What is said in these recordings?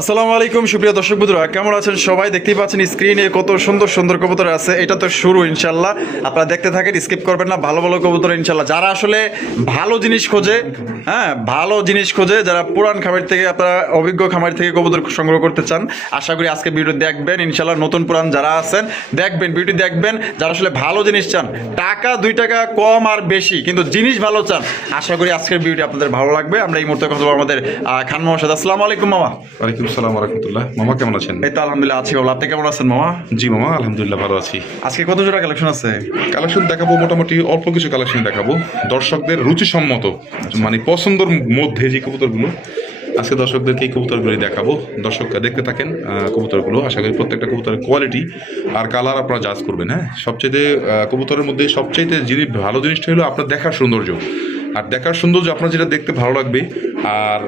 আসসালামু আলাইকুম সুপ্রিয় দর্শক বন্ধুরা, কেমন আছেন সবাই? দেখতেই পাচ্ছেন স্ক্রিনে কত সুন্দর সুন্দর কবুতর আছে। এটা তো শুরু, ইনশাল্লাহ আপনারা দেখতে থাকেন, স্কিপ করবেন না। ভালো ভালো কবুতর ইনশাল্লাহ, যারা আসলে ভালো জিনিস খোঁজে, হ্যাঁ ভালো জিনিস খোঁজে, যারা পুরান খামার থেকে আপনারা অভিজ্ঞ খামার থেকে কবুতর সংগ্রহ করতে চান, আশা করি আজকে ভিডিও দেখবেন ইনশাল্লাহ। নতুন পুরান যারা আছেন দেখবেন, ভিডিও দেখবেন। যারা আসলে ভালো জিনিস চান, টাকা 2 টাকা কম আর বেশি কিন্তু জিনিস ভালো চান, আশা করি আজকের ভিডিও আপনাদের ভালো লাগবে। আমরা এই মুহূর্তে কথা বলবো আমাদের খান মামার সাথে। আসসালামু আলাইকুম মামা। ওয়ালাইকুম আসসালাম ওয়া রাহমাতুল্লাহ। মামা কেমন আছেন? এই তো আলহামদুলিল্লাহ আছি বাবা, আপনি কেমন আছেন মামা? জি মামা, আলহামদুলিল্লাহ ভালো আছি। আজকে কত জোড়া কালেকশন আছে? কালেকশন দেখাবো, মোটামুটি অল্প কিছু কালেকশন দেখাবো, দর্শকদের রুচিসম্মত মানে পছন্দের মধ্যে যে কবুতরগুলো আজকে দর্শকদেরকে এই কবুতরগুলো দেখাবো। দর্শকরা দেখতে থাকেন কবুতরগুলো। আশা করি প্রত্যেকটা কবুতরের কোয়ালিটি আর কালার আপনারা জাজ করবেন। হ্যাঁ, সবচেয়ে কবুতরের মধ্যে সবচেয়ে ভালো জিনিসটা হলো আপনার দেখার সৌন্দর্য। আর দেখার সৌন্দর্য আপনার যেটা দেখতে ভালো লাগবে, আর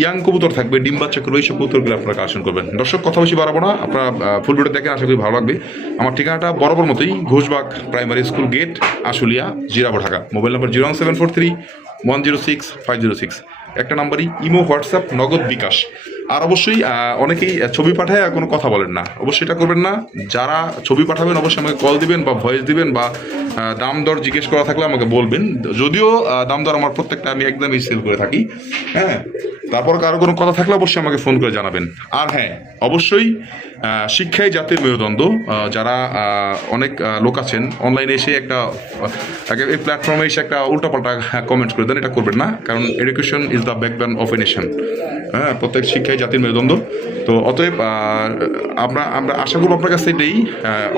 ইয়াং কবুতর থাকবে, ডিম বাচ্চা করবে, এইসব কবুতরগুলো আপনারা কালেকশন করবেন। দর্শক কথা বেশি বাড়াবো না, আপনারা ফুল ভিডিও দেখেন, আশা করি ভালো লাগবে। আমার ঠিকানাটা বরাবর মতোই, Ghoshbag primary school gate, Ashulia, Zirabo, Dhaka. Mobile number 01743106506। একটা নাম্বারই, ইমো, হোয়াটসঅ্যাপ, নগদ, বিকাশ। আর অবশ্যই অনেকেই ছবি পাঠায় কোনো কথা বলেন না, অবশ্যই এটা করবেন না। যারা ছবি পাঠাবেন অবশ্যই আমাকে কল দিবেন বা ভয়েস দিবেন, বা দাম দর জিজ্ঞেস করা থাকলে আমাকে বলবেন। যদিও দাম দর আমার প্রত্যেকটা আমি একদমই সেল করে থাকি। হ্যাঁ, তারপর কারো কোনো কথা থাকলে অবশ্যই আমাকে ফোন করে জানাবেন। আর হ্যাঁ, অবশ্যই শিক্ষাই জাতির মেরুদণ্ড। যারা অনেক লোক আছেন অনলাইনে এসে এই প্ল্যাটফর্মে এসে একটা উল্টাপাল্টা কমেন্ট করে দেন, এটা করবেন না, কারণ education is the backbone of a nation. হ্যাঁ, প্রত্যেক শিক্ষাই জাতির মেরুদণ্ড। তো অতএব আমরা আশা করবো আপনার কাছে এটাই,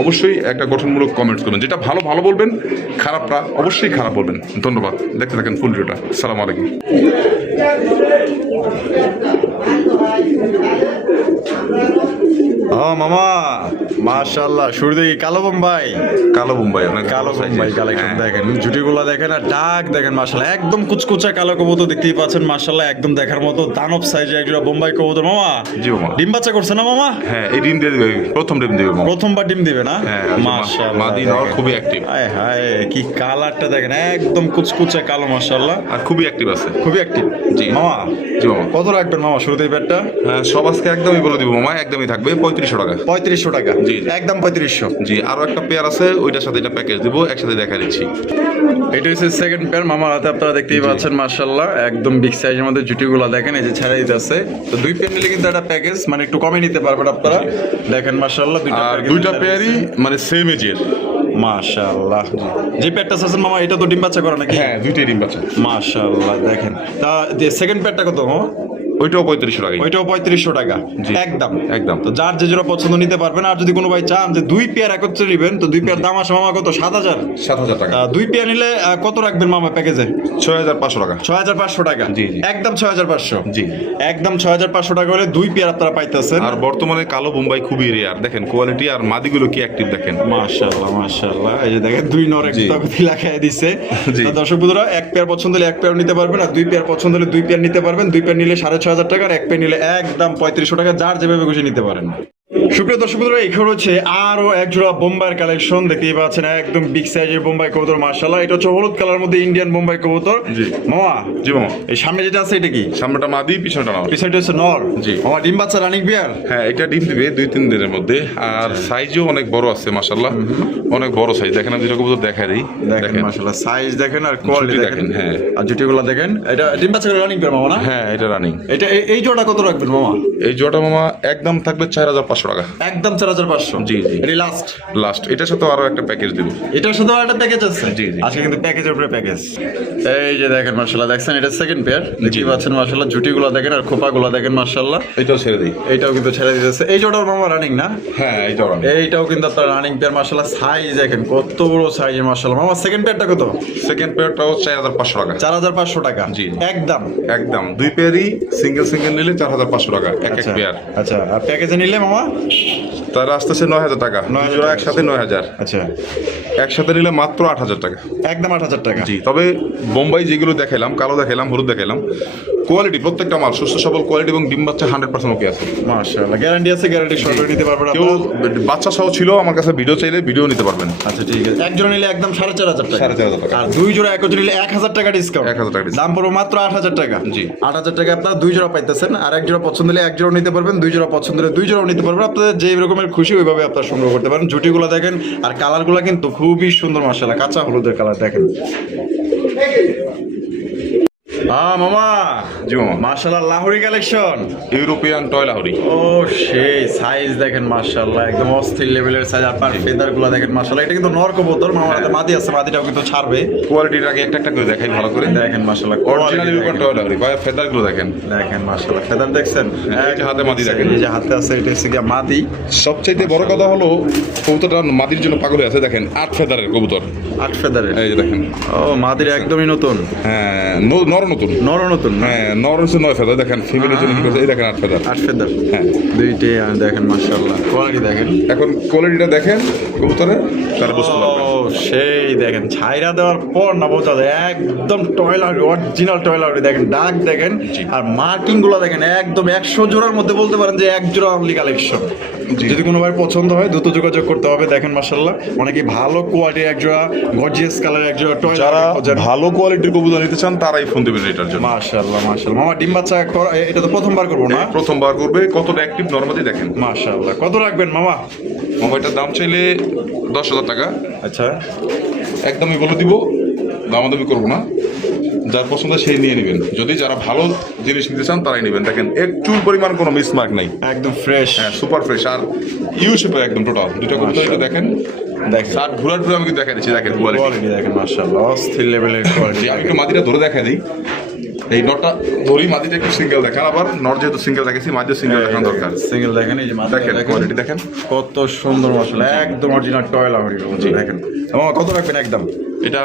অবশ্যই একটা গঠনমূলক কমেন্টস করবেন। যেটা ভালো ভালো বলবেন, খারাপটা অবশ্যই খারাপ বলবেন। ধন্যবাদ, দেখতে থাকেন ফুল ভিডিওটা। আসসালামু আলাইকুম। ও মামা, মাশাআল্লাহ, শুরু দেখি কালো বোম্বাই। কালো বোম্বাই, কালো বোম্বাই কালেকশন দেখেন, জুটিগুলো দেখেন আর ডাক দেখেন, মাশাআল্লাহ একদম কুচকুচা কালো কবুতর দেখতেই পাচ্ছেন। মাশাআল্লাহ একদম দেখার মতো দানব সাইজের একটা বোম্বাই কবুতর। মামা জি মামা, ডিম বাচ্চা করছে না মামা? হ্যাঁ, এই ডিম দিয়ে দিবে, প্রথম ডিম দিবে মামা। প্রথমবার ডিম দিবে না? হ্যাঁ, মাশাআল্লাহ, মাদি নর খুবই অ্যাক্টিভ। হায় হায়, কি কালারটা দেখেন, একদম কুচকুচা কালো, মাশাআল্লাহ আর খুবই অ্যাক্টিভ আছে, খুবই অ্যাক্টিভ। জি মামা, জি মামা। কত রাখবেন মামা শুরুতেই ব্যাটটা? হ্যাঁ, সব আজকে একদমই বলে দিব মামা, একদমই থাকবে 3500 টাকা। 3500 টাকা? জি, একদম 3500। জি, আরো একটা পেয়ার আছে, ওইটার সাথে এটা প্যাকেজ দিব, একসাথে দেখা দিচ্ছি। এটা হচ্ছে সেকেন্ড পেয়ার মামার হাতে, আপনারা দেখতেই পাচ্ছেন। মাশাআল্লাহ একদম বিগ সাইজের মধ্যে জুটিগুলো দেখেন, এই যে ছেড়ে দিতে আছে। তো 2 পেয়ার নিলে কিন্তু একটা প্যাকেজ মানে একটু কমে নিতে পারবেন আপনারা। দেখেন মাশাআল্লাহ, দুইটা পেয়ারই মানে সেম এজের। মাশাআল্লাহ। যে পেয়ারটা আছে মামা, এটা তো ডিম বাচ্চা করা নাকি? হ্যাঁ, দুইটাই ডিম বাচ্চা। মাশাআল্লাহ দেখেন। তা সেকেন্ড পেয়ারটা কত মামা? ওইটাও 3500 টাকা। ওইটাও 3500 টাকা একদম একদম। তো যার যে জোড়া পছন্দ নিতে পারবেন। আর যদি কোনো ভাই চান যে 2 পেয়ার একত্রে নেবেন, তো 2 পেয়ার দাম আসে মামা কত? 7000। 7000 টাকা। 2 পেয়ার নিলে কত রাখবেন মামা প্যাকেজে? 6500 টাকা। 6500 টাকা? জি, জি। একদম 6500। জি, একদম 6500 টাকা হলে 2 পেয়ার আপনারা পাইতেছেন। আর বর্তমানে কালো বোম্বাই খুবই রেয়ার, দেখেন কোয়ালিটি আর মাদিগুলো কি অ্যাক্টিভ দেখেন। মাশাআল্লাহ মাশাআল্লাহ, এই যে দেখেন 2 নর জি। একটা গতি লাগায় দিছে। জি। তো দর্শক বন্ধুরা, 1 পেয়ার পছন্দ হলে 1 পেয়ার নিতে পারবেন, আর 2 পেয়ার পছন্দ হলে 2 পেয়ার নিতে পারবেন। 2 পেয়ার নিলে 6500 টাকা, আর 1 পেয়ার নিলে একদম 3500 টাকা, যার যেভাবে খুশি নিতে পারেন। সুপ্রিয় দর্শক বন্ধুরা, এখানে হচ্ছে আরো এক জোড়া বোম্বাইয়ের কালেকশন দেখতেই পাচ্ছেন, একদম বিগ সাইজের বোম্বাই কবুতর। মাশাআল্লাহ, এটা হচ্ছে হলুদ কালার মধ্যে ইন্ডিয়ান বোম্বাই কবুতর। জি মামা, জি মামা। এই সামনে যেটা আছে এটা কি? সামনেটা মাদি, পিছনটা নর। পিছনটা হচ্ছে নর। জি মামা, ডিম বাচ্চা রানিং বিয়ার? হ্যাঁ, এটা ডিম দিবে 2-3 দিনের মধ্যে। আর সাইজও অনেক বড় আছে মাশাআল্লাহ, অনেক বড় সাইজ। দেখেন আমি দুটো কবুতর দেখাই দিই, দেখেন মাশাআল্লাহ সাইজ দেখেন আর কোয়ালিটি জুটি দেখেন। হ্যাঁ, আর জুটিগুলো দেখেন। এটা ডিম বাচ্চা রানিং বিয়ার মামা না? হ্যাঁ, এটা রানিং। এটা এই জোড়া কত রাখবেন মামা? এই জোড়াটা মামা একদম থাকবে 4500 টাকা। একদম 4500। জি, জি। এটা লাস্ট। লাস্ট, এটার সাথে আরো একটা প্যাকেজ দিব। এটার সাথে একটা প্যাকেজ আছে? জি, জি। আজকে কিন্তু প্যাকেজের উপরে প্যাকেজ। এই যে দেখেন মাশাআল্লাহ, দেখছেন এটা সেকেন্ড পেয়ার, দেখতে পাচ্ছেন মাশাআল্লাহ, জুটিগুলো দেখেন আর খোপাগুলো দেখেন মাশাআল্লাহ। এটাও ছেড়ে দিই। এইটাও কিন্তু ছেড়ে দিতেছে। এই জোড়ার মামা রানিং না? হ্যাঁ, এইটাও রানিং। এইটাও কিন্তু আপনার রানিং পেয়ার মাশাআল্লাহ। সাইজ দেখেন কত বড় সাইজের মাশাআল্লাহ। মামা, সেকেন্ড পেয়ারটা কত? সেকেন্ড পেয়ারটাও 4500 টাকা। 4500 টাকা? জি। একদম একদম 2 পেয়ারই সিঙ্গেল নিলে 4500 টাকা এক এক পেয়ার। আচ্ছা, আর প্যাকেজে নিলে মামা? তার আসতেছে 9000 টাকা। 9000 জোড়া একসাথে 9000। আচ্ছা, একসাথে নিলে মাত্র 8000 টাকা। একদম 8000 টাকা? জি, তবে বোম্বাই যেগুলো দেখাইলাম, কালো দেখাইলাম, হলুদ দেখাইলাম, কোয়ালিটি প্রত্যেকটা মাল সুস্থ সবল কোয়ালিটি এবং ডিম বাচ্চা 100% ওকে আছে। মাশাআল্লাহ, গ্যারান্টি আছে, গ্যারান্টি সহকারে নিতে পারবেন কেউ আপনারা। বাচ্চা সহ ছিল আমার কাছে, ভিডিও চাইলে ভিডিও নিতে পারবেন। আচ্ছা ঠিক আছে, এক জোড়া নিলে একদম 4,500 টাকা। 4,500 টাকা। আর দুই জোড়া এক জোড়া নিলে 1,000 টাকা ডিসকাউন্ট। 1,000 টাকা discount। দাম পড়বে মাত্র 8,000 টাকা। জি। 8,000 টাকা আপনারা দুই জোড়া পাইতেছেন। আর এক জোড়া পছন্দ হলে এক জোড়া নিতে পারবেন, দুই জোড়া পছন্দ হলে দুই জোড়াও নিতে পারবেন। আপনাদের যে রকমের খুশি ওইভাবে আপনারা সংগ্রহ করতে পারেন। জুটিগুলো দেখেন আর কালারগুলো কিন্তু খুবই সুন্দর মাশাআল্লাহ, কাঁচা হলুদের কালার দেখেন। মামা। জি মামা। মাশাআল্লাহ, Lahori collection. European toy Lahori. ও সেই সাইজ দেখেন মাশাআল্লাহ, একদম অস্থির লেভেলের সাইজ। আপনার ফেদার গুলো দেখেন মাশাআল্লাহ, এটা কিন্তু নর কবুতর। মামার হাতে মাদি আছে, মাদিটাও কিন্তু ছাড়বে। কোয়ালিটির আগে একটা একটা করে দেখাই ভালো করে। দেখেন মাশাআল্লাহ, অরিজিনাল ইউরোপিয়ান টয় লাহোরি। ভাই ফেদার গুলো দেখেন। দেখেন মাশাআল্লাহ, ফেদার দেখছেন। এই যে হাতে মাদি দেখেন। এই যে হাতে আছে, এটা হচ্ছে গিয়া মাদি। সবচাইতে বড় কথা হলো কবুতরটা মাদির জন্য পাগল হয়ে আছে। দেখেন 8 ফেদারের কবুতর। 8 ফেদারের। এই যে দেখেন। ও মাদির একদমই নতুন। হ্যাঁ নর নতুন। নর নতুন। হ্যাঁ নর হচ্ছে 9 ফেদার। দেখেন ফিমেলের জন্য কি করছে, এই দেখেন 8 ফেদার। 8 ফেদার। হ্যাঁ দুইটাই দেখেন মাশাআল্লাহ, কোয়ালিটি দেখেন। এখন কোয়ালিটিটা দেখেন কবুতরের, তাহলে বুঝতে পারবেন। ও সেই দেখেন, ছাইরা দেওয়ার পর না বোঝা যায় একদম টয়লার, অরিজিনাল টয়লার। দেখেন ডাক দেখেন, আর মার্কিং গুলো দেখেন একদম 100 জোড়ার মধ্যে বলতে পারেন যে এক জোড়া অনলি কালেকশন। যদি কোনো ভাই পছন্দ হয় দ্রুত যোগাযোগ করতে হবে। দেখেন মাশাআল্লাহ, অনেকে ভালো কোয়ালিটির এক জোড়া গর্জিয়াস কালার এক জোড়া যারা টয়লার। ভালো কোয়ালিটির কবুতর নিতে চান তারাই ফোন দিবেন এটার জন্য। মাশাআল্লাহ মাশাআল্লাহ। মামা ডিম বাচ্চা এটা তো প্রথমবার করবো না? প্রথমবার করবে, কতটা অ্যাক্টিভ নরমালি দেখেন। মাশাআল্লাহ, কত রাখবেন মামা? মামা এটার দাম চাইলে 10,000 টাকা। আচ্ছা একদমই বলে দিব, দামাদামি করবো না। যার পছন্দ সেই নিয়ে নেবেন। যদি যারা ভালো জিনিস নিতে চান তারাই নেবেন। দেখেন একটু পরিমাণ কোনো মিসমার্ক নাই, একদম ফ্রেশ। হ্যাঁ সুপার ফ্রেশ। আর ইউ শেপে একদম টোটাল দুইটা কবুতর। এটা দেখেন, দেখেন আর ঘুরার ঘুরে আমি কিন্তু দেখা দিচ্ছি। দেখেন কোয়ালিটি কোয়ালিটি দেখেন মাশাআল্লাহ, অস্থির লেভেলের কোয়ালিটি। আমি একটু মাদিটা ধরে দেখা দিই। এই নটটা ধরি, মাদিটা একটু সিঙ্গেল দেখান। আবার নট যেহেতু সিঙ্গেল দেখেছি, মাদিও সিঙ্গেল দেখান দরকার। সিঙ্গেল দেখেন, এই যে মাথা দেখেন কোয়ালিটি দেখেন কত সুন্দর মাশাআল্লাহ, একদম অরিজিনাল টয়লা হরি দেখেন। মামা কত রাখবেন একদম? এটা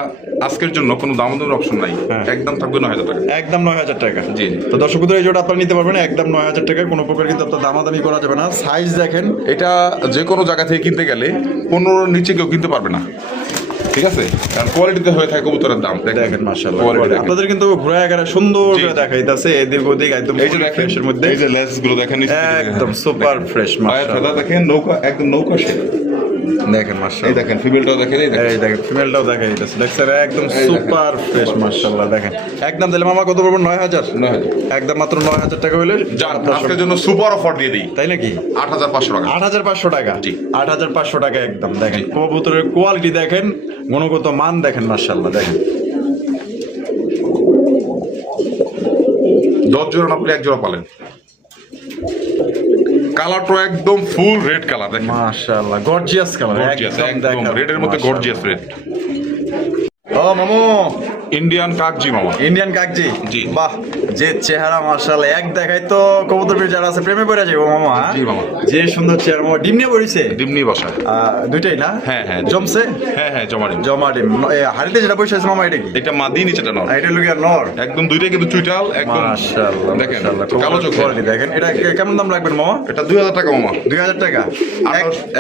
আজকের জন্য কোনো দামাদামির অপশন নাই, একদম থাকবে 9,000 টাকা। একদম 9,000 টাকা। জি। তো দর্শক বন্ধুরা, এই জোড়া আপনারা নিতে পারবেন একদম 9,000 টাকা। কোনো প্রকার কিন্তু আপনার দামাদামি করা যাবে না। সাইজ দেখেন, এটা যে কোনো জায়গা থেকে কিনতে গেলে 15 নিচে কেউ কিনতে পারবে না, ঠিক আছে? কারণ কোয়ালিটিতে হয়ে থাকে কবুতরের দাম। দেখেন মাশাআল্লাহ, কোয়ালিটি দেখেন। আপনাদের কিন্তু ঘুরে এগারে সুন্দর করে দেখাইতাছে এদিক ওদিক একদম এই যে দেখেন ফ্রেশের মধ্যে। এই যে লেস গুলো দেখেন নিচে থেকে। একদম সুপার ফ্রেশ পায়ের মাশাআল্লাহ। ফেদা দেখেন, নৌকা একদম নৌকা শেপ। দেখেন এই মাশাআল্লাহ, দেখেন ফিমেলটাও দেখেন, এই দেখেন এই দেখেন ফিমেলটাও দেখা যাইতেছে। দেখছেন একদম দেখেন। সুপার ফ্রেশ মাশাআল্লাহ। দেখেন একদম দিলে মামা কত পড়বে? 9,000। 9,000। একদম মাত্র 9,000 টাকা হইলে যান আজকের জন্য সুপার অফার দিয়ে দিই, তাই নাকি? 8,500 টাকা। 8,500 টাকা। জি। 8,500 টাকা একদম। দেখেন কবুতরের কোয়ালিটি দেখেন, গুণগত মান দেখেন মাশাআল্লাহ। দেখেন 10 জোড়া না পেলে 1 জোড়া পালেন। কালারটা একদম ফুল রেড কালার দেখেন, মাশাআল্লাহ, গর্জিয়াস কালার গর্জিয়াস একদম রেডের মধ্যে গর্জিয়াস রেড। ও মামু, ইন্ডিয়ান কাকজি মামা। ইন্ডিয়ান কাকজি। জি। বাহ, যে চেহারা মাশাআল্লাহ, এক দেখাই তো কবুতর প্রিয় যারা আছে প্রেমে পড়ে যাবে মামা। জি মামা। যে সুন্দর চেহারা মামা। ডিম নিয়ে পড়িছে? ডিম নিয়ে বসা। দুইটাই না? হ্যাঁ, হ্যাঁ। জমছে? হ্যাঁ হ্যাঁ জমা ডিম। জমা ডিম। হাড়িতে যেটা বসে আছে মামা, এটা কি? এটা মাদি, নিচেটা নর। এটা লুকিয়া নর। একদম দুইটাই কিন্তু চুইটাল একদম। মাশাআল্লাহ দেখেন মাশাআল্লাহ, কালো চোখ। কোয়ালিটি দেখেন। এটা কেমন দাম রাখবেন মামা? এটা 2,000 টাকা মামা। 2,000 টাকা।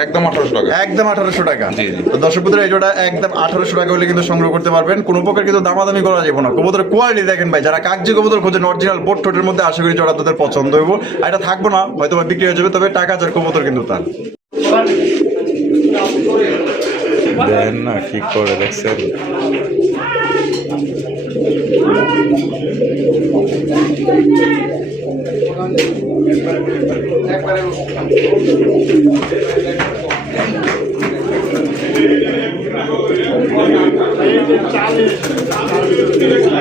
একদম 1800 টাকা। একদম 1800 টাকা। জি, জি। তো দর্শক বন্ধুরা, এই জোড়া একদম 1800 টাকা হলে কিন্তু সংগ্রহ করতে পারবেন। কোনো প্রকার কিন্তু দামাদামি করা যাবে না। কবুতরের কোয়ালিটি দেখেন ভাই, যারা কাগজি কবুতর খোঁজেন অরিজিনাল বোট ঠোঁটের মধ্যে, আশা করি জোড়া তাদের পছন্দ হইব। আর এটা থাকবো না, হয়তো বা বিক্রি হয়ে যাবে, তবে টাকা যার কবুতর কিন্তু তার। দেন না কি করে দেখছেন।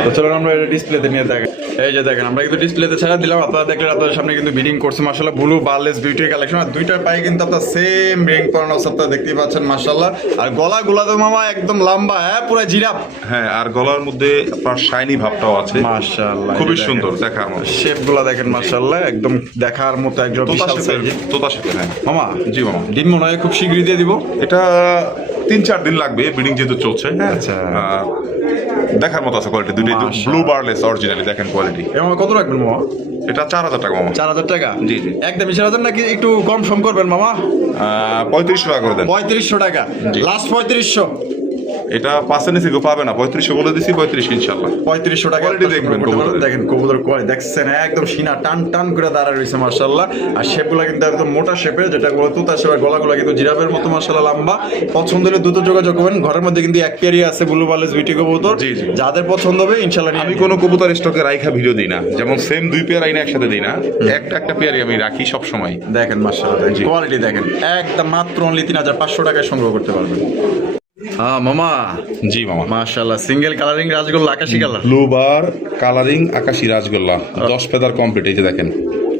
তো চলুন আমরা এটা ডিসপ্লেতে নিয়ে দেখেন। এই যে দেখেন, আমরা কিন্তু ডিসপ্লেতে ছেড়ে দিলাম। আপনারা দেখলেন, আপনাদের সামনে কিন্তু বিডিং করছে মাশাআল্লাহ। Blue barless beauty collection. আর দুইটার পায়ে কিন্তু আপনার সেম রিং পরানো আছে, আপনারা দেখতেই পাচ্ছেন মাশাআল্লাহ। আর গলাগুলা তো মামা একদম লম্বা, হ্যাঁ পুরো জিরাফ। হ্যাঁ, আর গলার মধ্যে আপনার শাইনি ভাবটাও আছে মাশাআল্লাহ, খুবই সুন্দর দেখার মতো। শেপগুলো দেখেন মাশাআল্লাহ, একদম দেখার মতো একদম তোতা বিশাল সাইজ। শেপের, তোতা শেপের। হ্যাঁ মামা জি মামা। ডিম মনে হয় খুব শীঘ্রই দিয়ে দিব। এটা 3-4 দিন লাগবে, ব্রিডিং যেহেতু চলছে। হ্যাঁ আচ্ছা। দেখার মতো আছে কোয়ালিটি দুইটাই। মাশাআল্লাহ। ব্লু বারলেস অরিজিনালি দেখেন কোয়ালিটি। এমন কত রাখবেন মামা? এটা 4,000 টাকা মামা। 4,000 টাকা। জি, জি। একদম 4,000 নাকি একটু কম সম করবেন মামা? 3500 টাকা করে দেন। 3500 টাকা জি। লাস্ট 3500। এটা 5 নিচে কেউ পাবে না, 3500 বলে দিছি, 35 ইনশাআল্লাহ। 3500 টাকা Quality দেখবেন কবুতরের। দেখেন কবুতর কোয়ালিটি দেখছেন একদম সিনা টান টান করে দাঁড়ায় রয়েছে মাশাআল্লাহ। আর শেপগুলো কিন্তু একদম মোটা শেপের, যেটা গুলো তুতা শেপের, গলাগুলো কিন্তু জিরাফের মতো মাশাআল্লাহ লম্বা। পছন্দ হলে দ্রুত যোগাযোগ করবেন। ঘরের মধ্যে কিন্তু এক পেয়ারই আছে ব্লু বালেজ বিটি কবুতর, জি, জি। যাদের পছন্দ হবে ইনশাআল্লাহ নিয়ে আমি নিন। কোনো কবুতর স্টকে রাইখা ভিডিও দিই না, যেমন সেম 2 পেয়ার আইনা একসাথে দিই না, একটা একটা পেয়ারই আমি রাখি সব সময়। দেখেন মাশাআল্লাহ কোয়ালিটি দেখেন একদম মাত্র অনলি 3500 টাকায় সংগ্রহ করতে পারবেন। হ্যাঁ মামা, জি মামা। মাশাআল্লাহ সিঙ্গেল কালারিং রাজগোল্লা আকাশী কালার। ব্লুবার কালারিং আকাশি রাজগোল্লা 10 ফেদার কমপ্লিট। এই যে দেখেন,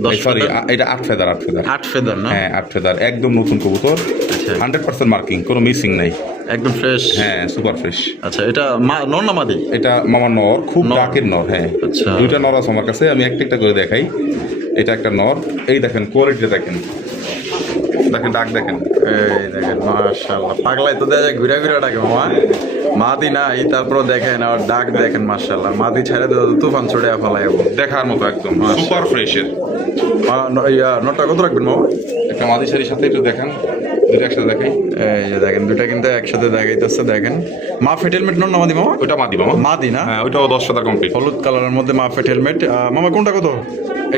10 সরি ফেদার? এটা 8 ফেদার, 8 ফেদার। 8 ফেদার না? হ্যাঁ 8 ফেদার, একদম নতুন কবুতর, আচ্ছা। 100% মার্কিং, কোনো মিসিং নাই। একদম ফ্রেশ। হ্যাঁ সুপার ফ্রেশ। আচ্ছা এটা নর না মাদি? এটা মামার নর, খুব নর। ডাকের নর। হ্যাঁ আচ্ছা। 2টা নর আছে আমার কাছে, আমি একটা একটা করে দেখাই। এটা একটা নর, এই দেখেন কোয়ালিটি দেখেন, দেখেন ডাক দেখেন। এই দেখেন মাশাআল্লাহ পাগলাই তো দেখে ঘুরে ঘুরে ডাকে মামা। মাদি না এই তারপর দেখেন আর ডাক দেখেন মাশাআল্লাহ। মাদি ছেড়ে দিলে তো তুফান ছড়ে ফলাইবো। দেখার মতো একদম সুপার ফ্রেশের। নটা কত রাখবেন মামা? একটা মাদি শাড়ির সাথে একটু দেখেন, দুটো একসাথে দেখাই। এই যে দেখেন দুটা কিন্তু একসাথে দেখাইতেছে দেখেন। মা ফেট হেলমেট নন না মাদি মামা? ওটা মাদি মামা। মাদি না? হ্যাঁ ওইটাও 10 ফেদার কমপ্লিট। হলুদ কালারের মধ্যে মা ফেট হেলমেট। মামা কোনটা কত?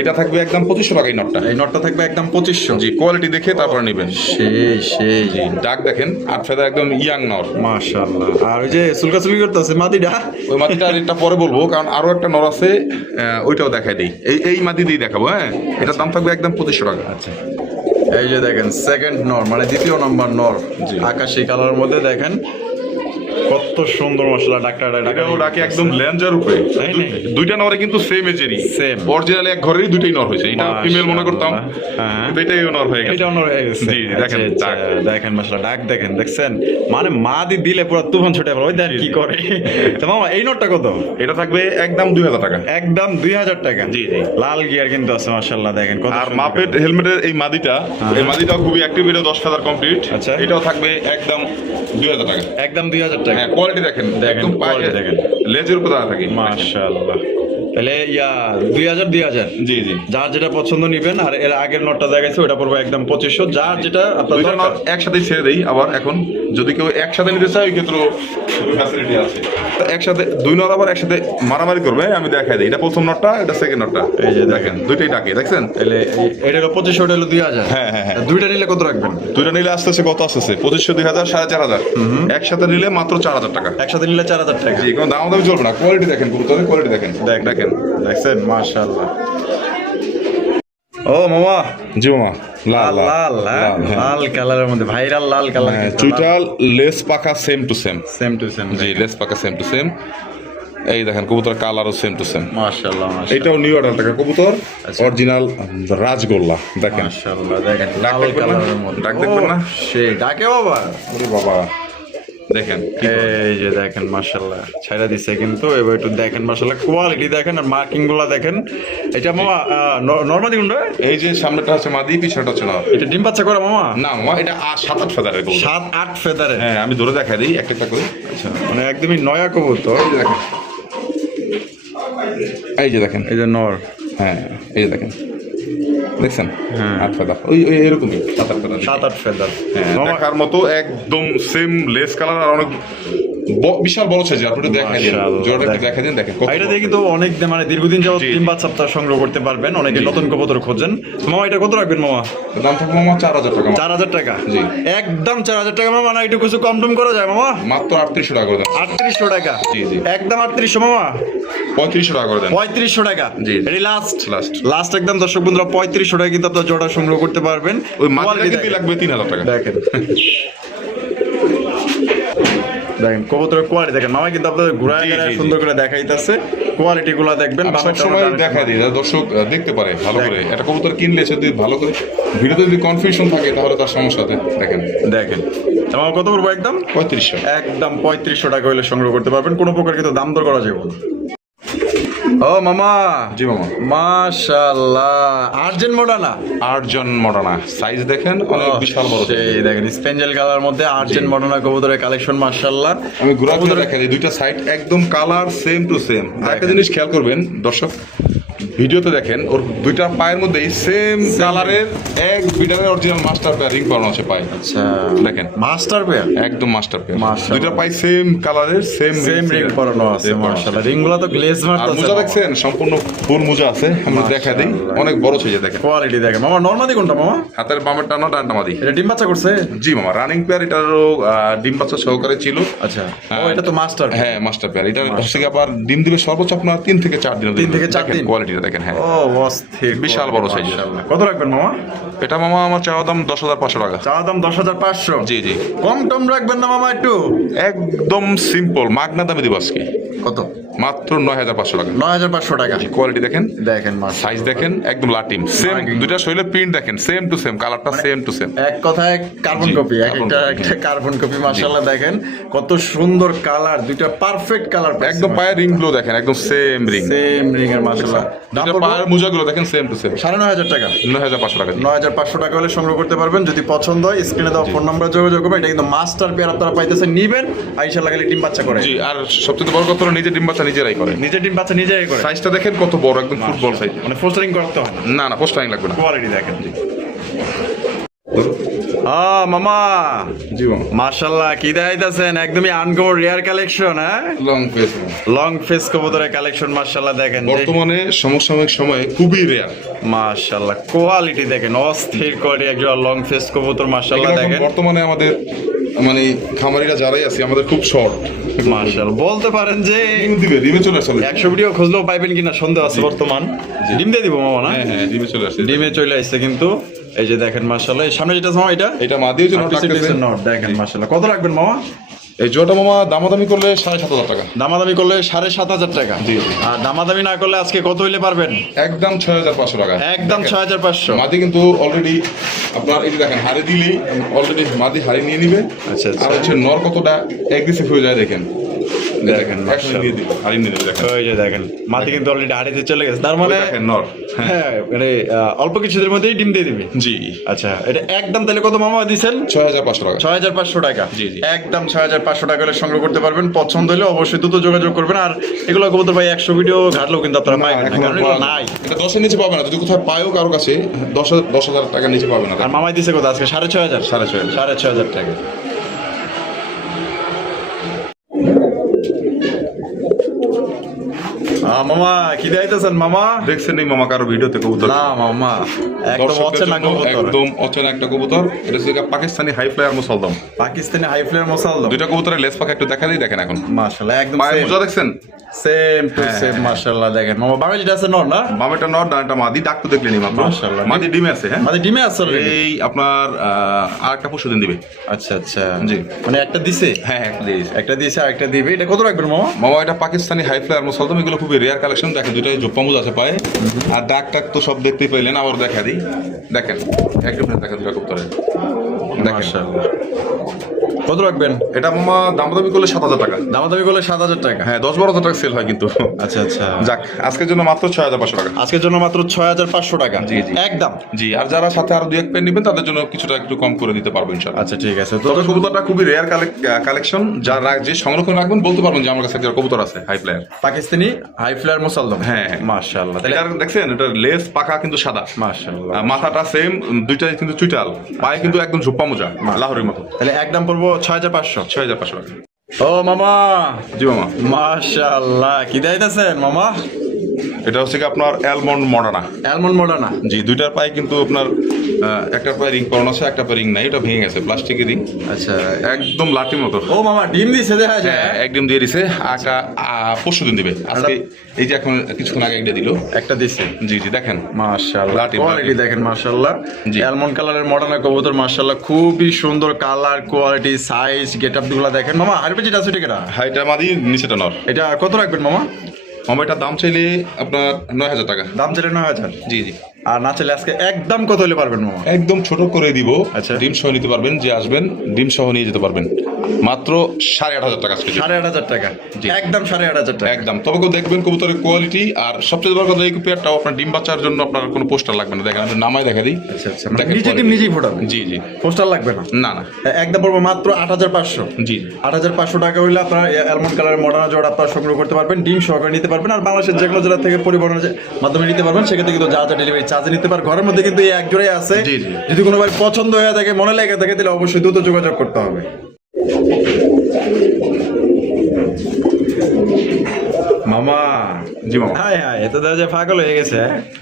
এটা থাকবে একদম 2500 টাকাই নটটা। এই নটটা থাকবে একদম 2500। জি কোয়ালিটি দেখে তারপর নেবেন। সেই জি ডাক দেখেন, 8 ফেদার একদম ইয়াং নর। মাশাআল্লাহ। আর ওই যে সুলকাসুলি করতেছে মাদিটা, ওই মাদিটার এটা পরে বলবো, কারণ আরো একটা নর আছে, ওইটাও দেখাই দিই। এই মাদি দিয়ে দেখাবো। হ্যাঁ এটার দাম থাকবে একদম 2500 টাকা। আচ্ছা এই যে দেখেন সেকেন্ড নর মানে দ্বিতীয় নম্বর নর, জি। আকাশী কালারের মধ্যে দেখেন কত সুন্দর মশলা ডাক্তার এটাও ডাকে একদম ল্যাঞ্জার উপরে। তাই না? দুইটা নরে কিন্তু সেম এজেরই, Same। অরিজিনালি এক ঘরেরই দুইটাই নর হয়েছে। এটা ফিমেল মনে করতাম, হ্যাঁ। কিন্তু এটাই নর হয়ে গেছে। এটা নর হয়ে গেছে। জি, দেখেন, আচ্ছা, ডাক। দেখেন মশলা ডাক দেখেন, দেখছেন মানে মাদি দিলে পুরো তুফান ছুটে পড়ে। ওই দেখ কি করে। তো মামা এই নটটা কত? এটা থাকবে একদম 2000 টাকা। একদম 2000 টাকা। জি, জি। লাল গিয়ার কিন্তু আছে মাশাআল্লাহ দেখেন কত আর সুন্দর মাপেট করে। হেলমেটের এই মাদিটা, এই মাদিটাও খুবই অ্যাক্টিভ, এটা 10 ফেদার কমপ্লিট। আচ্ছা। এটাও থাকবে একদম 2000 টাকা। একদম 2000 টাকা। হ্যাঁ কোয়ালিটি দেখেন, দেখেন, একদম পায়ে quality দেখেন। লেজের উপর দাঁড়া থাকে। মাশাআল্লাহ। তাহলে 2000 জি জি। যার যেটা পছন্দ নিবেন। আর এর আগের নটটা দেখাইছে ওটা পড়বে একদম 2500। যার যেটা আপনার দুইটা দরকার। নট একসাথে ছেড়ে দেই। আবার এখন যদি কেউ একসাথে নিতে চায় ওই ক্ষেত্রে ফ্যাসিলিটি আছে। একসাথে দুই নট আবার একসাথে মারামারি করবে, আমি দেখাই দিই। এটা প্রথম নটটা, এটা সেকেন্ড নটটা। এই যে দেখেন দুইটাই ডাকে, দেখছেন? তাহলে এটা হলো 2500, ওটা হলো 2000। হ্যাঁ, হ্যাঁ, হ্যাঁ। দুইটা নিলে কত রাখবেন? দুইটা নিলে আসতেছে কত আসতেছে? 2500, 2000, 4500। একসাথে নিলে মাত্র 4000 টাকা। একসাথে নিলে 4000 টাকা। জি, কোনো দাম চলবে না। কোয়ালিটি দেখেন, গুরুত্ব কোয়ালিটি দেখেন। দেখেন দেখছেন মাশাআল্লাহ। ও মামা জি মামা, লাল লাল লাল লাল কালারের মধ্যে ভাইরাল লাল কালার। চুইটাল লেস পাকা same to same. Same to same. G less পাকা সেম টু সেম। এই দেখেন কবুতর কালারও সেম টু সেম। মাশাআল্লাহ এটাও নিউ অর্ডার টাকা কবুতর, অরিজিনাল রাজগোল্লা। দেখেন মাশাআল্লাহ দেখেন ডাক লাল দেখবেন না? কালারের মধ্যে। ডাক দেখবেন না? সে ডাকে বাবা। ওরে বাবা দেখেন এই যে দেখেন মাশাআল্লাহ ছাইরা দিছে কিন্তু। এবার একটু দেখেন মাশাআল্লাহ কোয়ালিটি দেখেন আর মার্কিং গুলো দেখেন। এটা মামা নরমালি কোনটা? এই যে সামনেটা হচ্ছে মাদি, পিছনেটা হচ্ছে নর। এটা ডিম বাচ্চা করে মামা? না মামা, এটা 7-8 ফেদারের কবুতর। 7-8 ফেদারে। হ্যাঁ আমি ধরে দেখাই দিই একটা একটা করে। আচ্ছা মানে একদমই নয়া কবুতর। এই যে দেখেন, এই যে দেখেন, এই যে নর। হ্যাঁ এই যে দেখেন, দেখছেন? হ্যাঁ। 8 ফেদার, ওই এরকমই 7-8 ফেদার। 7-8 ফেদার। হ্যাঁ, মামা দেখার মতো একদম সেম লেস কালার আর অনেক বিশাল বড় সাইজ। আপনি দেখাই দিন, মাশাআল্লাহ, জোড়াটা একটু দেখেন। দেখাই দিন, দেখেন কত এটা বড়। দিয়ে কিন্তু অনেক মানে দীর্ঘদিন যাবত জি, ডিম বাচ্চা আপনারা সংগ্রহ করতে পারবেন। অনেকে নতুন কবুতর খোঁজেন। মামা এটা কত রাখবেন মামা? দাম থাকবে মামা 4000 টাকা। 4000 টাকা। জি। একদম 4000 টাকা মামা। না একটু কিছু কম টম করা যায় মামা? মাত্র 3800 টাকা করে দেন। 3800 টাকা। জি, জি। একদম 3800 মামা। 3500 টাকা করে দেন। 3500 টাকা। জি। এটি লাস্ট Last। লাস্ট একদম দর্শক বন্ধুরা 3500 টাকা কিন্তু আপনারা জোড়া সংগ্রহ করতে পারবেন। ওই মাদিটা Quality কিন্তু দেখেন। লাগবে 3000 টাকা। দেখেন দেখেন কবুতরের কোয়ালিটি দেখেন। মামা কিন্তু আপনাদের ঘুরায় জি, ঘুরায় জি, জি। সুন্দর করে দেখাইতেছে। কোয়ালিটি গুলো দেখবেন। আমি বামেরটা সবসময় আমরা দেখাই দিই, যাতে দর্শক দেখতে পারে ভালো করে। দেখেন। একটা কবুতর কিনলে যদি ভালো করে ভিডিওতে যদি কনফিউশন থাকে তাহলে তার সমস্যা আছে। দেখেন দেখেন। মামা কত করবো? একদম 3500। একদম 3500 টাকা হইলে সংগ্রহ করতে পারবেন। কোনো প্রকার কিন্তু দাম দর করা যাবে না। ও মামা। জি মামা, মাশাআল্লাহ আর্জেন্ট মডার্না। আর্জন মডার্না সাইজ দেখেন, অনেক বিশাল বড়। সেই দেখেন স্পেঞ্জেল কালার মধ্যে আর্জেন্ট মডার্না কবুতরের কালেকশন মাশাআল্লাহ। আমি ঘুরা ঘুরে দেখাই দিই, দুইটা সাইড একদম কালার সেম টু সেম। একটা জিনিস খেয়াল করবেন দর্শক, ভিডিওতে দেখেন ওর দুইটা পায়ের মধ্যেই সেম কালারের এক বিটারের অরিজিনাল মাস্টার পেয়ার রিং করানো আছে পায়ে। আচ্ছা দেখেন মাস্টার পেয়ার, একদম মাস্টার পেয়ার, মাশাআল্লাহ। দুইটা পায়ে সেম কালারের সেম রিং পরানো আছে মাশাআল্লাহ। রিংগুলো তো গ্লেজ আর মারতেছে। মোজা দেখছেন সম্পূর্ণ ফুল মোজা আছে, আমরা দেখা দিই অনেক বড় সাইজে দেখেন। কোয়ালিটি দেখেন মামা। নরমাদি কোনটা মামা? হাতের বামের টানা ডানটা মাদি। এটা ডিম বাচ্চা করছে? জি মামা, রানিং পেয়ার, এটারও ডিম বাচ্চা সহকারে ছিল। আচ্ছা ও এটা তো মাস্টার। হ্যাঁ মাস্টার পেয়ার, এটা হচ্ছে কি আবার ডিম দিবে সর্বোচ্চ আপনার 3 থেকে 4 দিন। 3 থেকে 4 দিন। কোয়ালিটিটা দেখেন। হ্যাঁ ও অস্থির, বিশাল বড় সাইজ। মাশাআল্লাহ। কত রাখবেন মামা? এটা মামা আমার চাওয়া দাম 10,500 টাকা। চাওয়া দাম 10,500। জি জি, কম টম রাখবেন না মামা একটু? একদম সিম্পল মাগনা দামে দিব আজকে, কত? মাত্র 9,500 টাকা। 9,500 টাকা। কোয়ালিটি দেখেন, দেখেন মাশাআল্লাহ। সাইজ দেখেন, একদম লাটিম সেম, দুইটা শরীরের প্রিন্ট দেখেন সেম টু সেম, কালারটা সেম টু সেম। এক কথায় কার্বন জি, কপি, carbon একটা copy, একটা কার্বন কপি মাশাআল্লাহ। দেখেন কত সুন্দর কালার, দুইটা পারফেক্ট কালার, একদম পায়ের রিং গুলো দেখেন একদম সেম রিং। সেম রিং এর মাশাআল্লাহ। দাম দুইটা পড়বে পায়ের মোজাগুলো দেখেন সেম টু সেম। 9,500 টাকা। 9,500 টাকা। 9,500 টাকা হলে সংগ্রহ করতে পারবেন। যদি পছন্দ হয় স্ক্রিনে দেওয়া ফোন নাম্বার যোগাযোগ করবেন। এটা কিন্তু মাস্টার পেয়ার আপনারা পাইতেছেন, নিবেন আইসা লাগালে ডিম বাচ্চা করে। জি, আর সবচেয়ে বড় কথা হলো নিজে ডিম বাচ্চা নিজেরাই করে। নিজে ডিম বাচ্চা নিজেই করে। সাইজটা দেখেন কত বড়, একদম ফুটবল সাইজ। মানে ফোস্টারিং করতে হয় না। না পোস্টারিং লাগবে না। কোয়ালিটি দেখেন। মামা জি মামা, মাশাআল্লাহ কি দেখাইতেছেন? একদমই আনকমন রেয়ার কালেকশন। হ্যাঁ লং ফেস। লং ফেস কবুতরের কালেকশন মাশাআল্লাহ। দেখেন বর্তমানে সমসাময়িক সময়ে খুবই রেয়ার। মাশাআল্লাহ কোয়ালিটি দেখেন, অস্থির কোয়ালিটি একজন লং ফেস কবুতর মাশাআল্লাহ। দেখেন বর্তমানে আমাদের মানে খামারিরা যারাই আছে আমাদের খুব শর্ট। মাশাআল্লাহ বলতে পারেন যে ডিম দিবে, ডিমে চলে আসলে। 100 ভিডিও খুঁজলেও পাইবেন কিনা সন্দেহ আছে বর্তমান। ডিম দিয়ে দিব মামা না? হ্যাঁ হ্যাঁ, ডিমে চলে আসছে। ডিমে চলে আসছে কিন্তু। এই যে দেখেন মাশাআল্লাহ, এই সামনে যেটা মামা এটা এটা মা দিয়েছে না টাকতেছে। দেখেন মাশাআল্লাহ। কত রাখবেন মামা? এই জোড়াটা মামা দামাদামি করলে 7,500 টাকা। দামাদামি করলে 7,500 টাকা। জি। আর দামাদামি না করলে আজকে কত হইলে পারবেন? একদম 6,500 টাকা। একদম 6,500। মাদি কিন্তু অলরেডি আপনার এই যে দেখেন হাড়ে দিলেই অলরেডি মাদি হাড়ি নিয়ে নিবে। আচ্ছা, আচ্ছা। আর হচ্ছে নর কতটা অ্যাগ্রেসিভ হয়ে যায় দেখেন। দেখেন এখনই দিয়ে দিবে, হাড়ি নিয়ে নিবে দেখেন। ওই যে দেখেন মাটি কিন্তু অলরেডি হাড়িতে চলে গেছে, তার মানে ওই দেখেন নর। হ্যাঁ মানে অল্প কিছুদের মধ্যেই ডিম দিয়ে দিবে। জি, আচ্ছা এটা একদম তাহলে কত মামা দিচ্ছেন? 6,500 টাকা। 6,500 টাকা। জি, জি। একদম 6,500 টাকা হলে সংগ্রহ করতে পারবেন। পছন্দ হলে অবশ্যই দ্রুত যোগাযোগ করবেন। আর এগুলো কবুতর ভাই 100 ভিডিও ঘাটলেও কিন্তু আপনারা পাইবেন না, এখন কারণ এগুলো নাই। এটা 10-এর নিচে পাবে না, যদি কোথাও পায়ও কারো কাছে 10,000 টাকার নিচে পাবে না। আর মামাই দিছে কত আজকে? 6,500। 6,500 টাকা। মামা কি দেখাইতেছেন মামা? দেখছেন এই মামা কারো ভিডিওতে কবুতর? না মামা একদম দর্শকদের অচেনা জন্য কবুতর। একদম অচেনা একটা কবুতর। এটা হচ্ছে পাকিস্তানি হাই ফ্লায়ার মুসলদম। পাকিস্তানি হাই ফ্লেয়ার মোসাল্লাম। দুইটা কবুতরের লেস পাখা একটু দেখা দিই, দেখেন এখন মাশাআল্লাহ একদম পায়ের মোজা দেখছেন? সেম টু সেম মাশাআল্লাহ। দেখেন মামা বাঙালি যেটা আছে নর না? বামেটা নর, ডানটা মাদি। ডাক তো দেখলেনি মাত্র। মাশাআল্লাহ। মাদি ডিমে আছে। হ্যাঁ মানে ডিমে আছে already? এই আপনার আরেকটা পরশু দিন দিবে। আচ্ছা আচ্ছা জি। মানে একটা দিছে, হ্যাঁ হ্যাঁ, একটা দিয়ে দিয়েছে। একটা দিছে আর একটা দিবে। এটা কত রাখবেন মামা? মামা এটা পাকিস্তানি হাই ফ্লায়ার মুসলদম, এগুলো খুবই রেয়ার কালেকশন। দেখেন দুইটাই জোপ্পা মোজা আছে পায়ে। আর ডাক টাক তো সব দেখতেই পাইলেন, আবার দেখা দিই। দেখেন একদম দেখেন দুটা কবুতরের। দেখেন মাশাআল্লাহ। কত রাখবেন? এটা মামা দামাদামি করলে 7,000 টাকা। দামাদামি করলে 7,000 টাকা। হ্যাঁ 10-12,000 টাকা সেল হয় কিন্তু। আচ্ছা আচ্ছা। যাক, আজকের জন্য মাত্র 6,500 টাকা। আজকের জন্য মাত্র 6,500 টাকা। জি, জি। একদম। জি, আর যারা সাথে আরো 2-1 পেন নেবেন তাদের জন্য কিছুটা একটু কম করে দিতে পারবো ইনশাআল্লাহ। আচ্ছা ঠিক আছে। তো তবে কবুতরটা খুবই রেয়ার কালেকশন। যারা যে সংরক্ষণ রাখবেন বলতে পারবেন যে আমার কাছে একটা কবুতর আছে high flyer. Pakistani high flyer মোসাল্লাম। হ্যাঁ। মাশাআল্লাহ। তাহলে এটার দেখছেন এটার লেস পাখা কিন্তু সাদা। মাশাআল্লাহ। মাথাটা সেম, দুইটাই কিন্তু চুইটাল। পায়ে কিন্তু একদম ঝোপ্পা মোজা লাহোরের মতো। তাহলে একদম পড়বো 6,500। 6,500 টাকা। ও মামা জি মামা, মাশাআল্লাহ কি দেখাইতেছেন মামা? এটা হচ্ছে কি আপনার অ্যালমন্ড মডার্না। Almond Modena. জি, দুইটার পায়ে কিন্তু আপনার একটা পায়ে রিং করানো আছে, একটা পায়ে রিং নাই, এটা ভেঙে গেছে, প্লাস্টিকের রিং। আচ্ছা একদম লাঠির মতো। ও মামা ডিম দিছে দেখা যায়। হ্যাঁ, একদম দিয়ে দিছে। একটা পরশু দিন দিবে। আজকে এই যে এখন কিছুক্ষণ আগে একটা দিল। একটা দিছে। জি জি, দেখেন মাশাআল্লাহ লাটি, কোয়ালিটি লাটি। দেখেন মাশাআল্লাহ। জি। অ্যালমন্ড কালারের মডার্না কবুতর মাশাআল্লাহ, খুবই সুন্দর কালার, কোয়ালিটি, সাইজ, গেটআপ গুলো দেখেন মামা। আর যেটা আছে এটা হাইটা মাদি, নিচেটা নর। এটা কত রাখবেন মামা? মামা এটার দাম চাইলে আপনার 9,000 টাকা। দাম চাইলে 9,000। জি জি, আর না চাইলে আজকে একদম কত হলে পারবেন মামা? একদম ছোট করে দিব। আচ্ছা। ডিম সহ নিতে পারবেন, যে আসবেন ডিম সহ নিয়ে যেতে পারবেন। মাত্র 8,500 টাকা আজকে। 8,500 টাকা, জি। একদম 8,500 টাকা। একদম। তবে কেউ দেখবেন কবুতরের কোয়ালিটি, আর সবচেয়ে বড় কথা এই পেয়ারটাও আপনার ডিম বাচ্চার জন্য আপনার কোনো পোস্টার লাগবে না। দেখেন আমি নামাই দেখা দিই। আচ্ছা আচ্ছা, দেখেন নিজে ডিম quality। নিজেই ফোটাবে? জি জি। পোস্টার লাগবে না? না না। একদম পড়বো মাত্র 8,500। জি। 8,500 টাকা হইলে আপনার অ্যালমন্ড কালারের মডার্ন জোড়া আপনারা সংগ্রহ করতে পারবেন, ডিম সহকারে নিতে পারবেন। আর বাংলাদেশের যে কোনো জেলা থেকে পরিবহনের মাধ্যমে নিতে পারবেন, সেক্ষেত্রে কিন্তু যা যা ডেলিভারি চার্জে নিতে পারবেন। ঘরের মধ্যে কিন্তু এই এক জোড়াই আছে। জি, জি। যদি কোনো ভাই পছন্দ হয়ে থাকে, মনে লেগে থাকে, তাহলে অবশ্যই দ্রুত যোগাযোগ করতে হবে। মামা, জি মামা। হাই হাই, এত দেখা যায় পাগল হয়ে গেছে।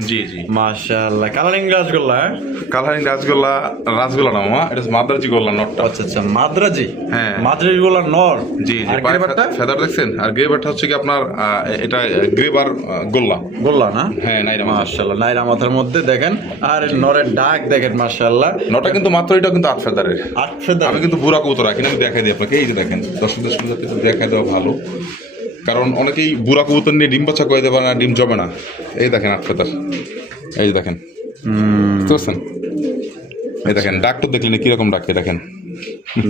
জি জি। মাশাআল্লাহ, কালারিং রাসগোল্লা। কালারিং রাসগোল্লা, রাসগোল্লা না মামা, এটা মাদ্রাজি গোল্লা নটটা। আচ্ছা আচ্ছা, মাদ্রাজি। হ্যাঁ। মাদ্রাজি গোল্লা নর। জি জি। আর গ্রেবারটা? ফেদার দেখছেন? আর গ্রেবারটা হচ্ছে কি আপনার এটা গ্রেবার গোল্লা। গোল্লা না? হ্যাঁ, নাইরা মাথা। মাশাআল্লাহ, নাইরা মাথার মধ্যে দেখেন, আর নরের ডাক দেখেন মাশাআল্লাহ। নটা কিন্তু মাত্র, এটা কিন্তু 8 ফেদারের। 8 ফেদার। আমি কিন্তু বুড়া কবুতর রাখি না, আমি দেখাই দিই আপনাকে। এই যে দেখেন, দর্শকদের সামনে একটু দেখাই দেওয়া ভালো, কারণ অনেকেই বুড়া কবুতর নিয়ে ডিম বাচ্চা করে দেবে না, ডিম জমে না। এই দেখেন 8 ফেদার, এই যে দেখেন, বুঝতে পারছেন? এই দেখেন ডাকটা দেখলেন কিরকম ডাকে, দেখেন